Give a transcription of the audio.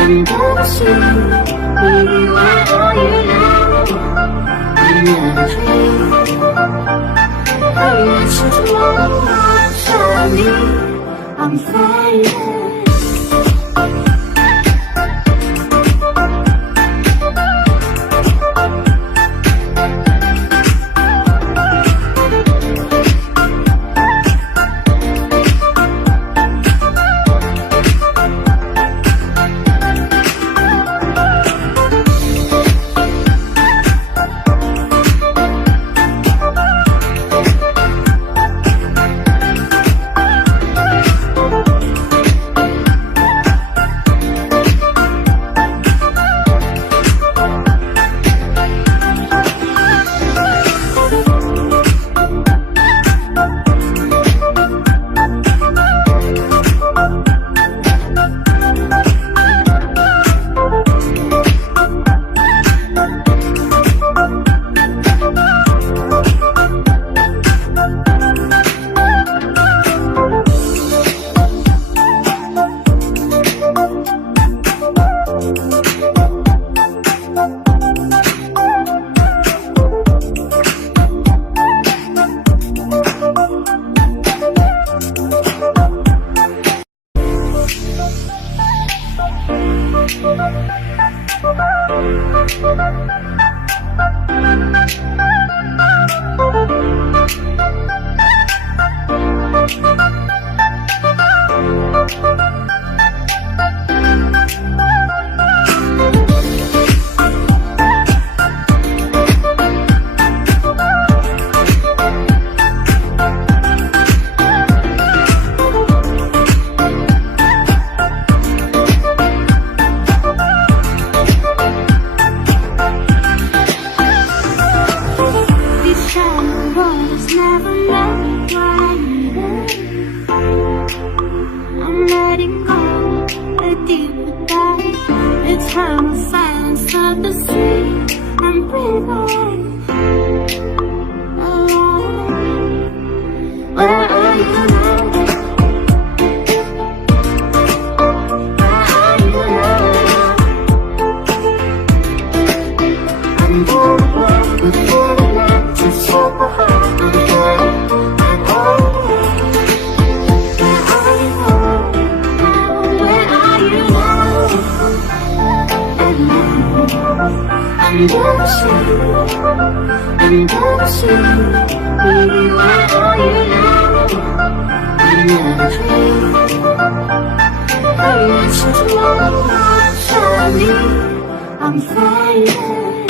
I'm dancing, baby, where are you now? I never dream. Hey, listen to my heart tell me I'm fine. Eternal silence of the sea. I'm breathing alone. Where are you now? Where are you now? I'm going before the light to set my heart in the air. I'm dancing, baby, where are you now? I never dream. Hey, listen to my heart tell me I'm fine.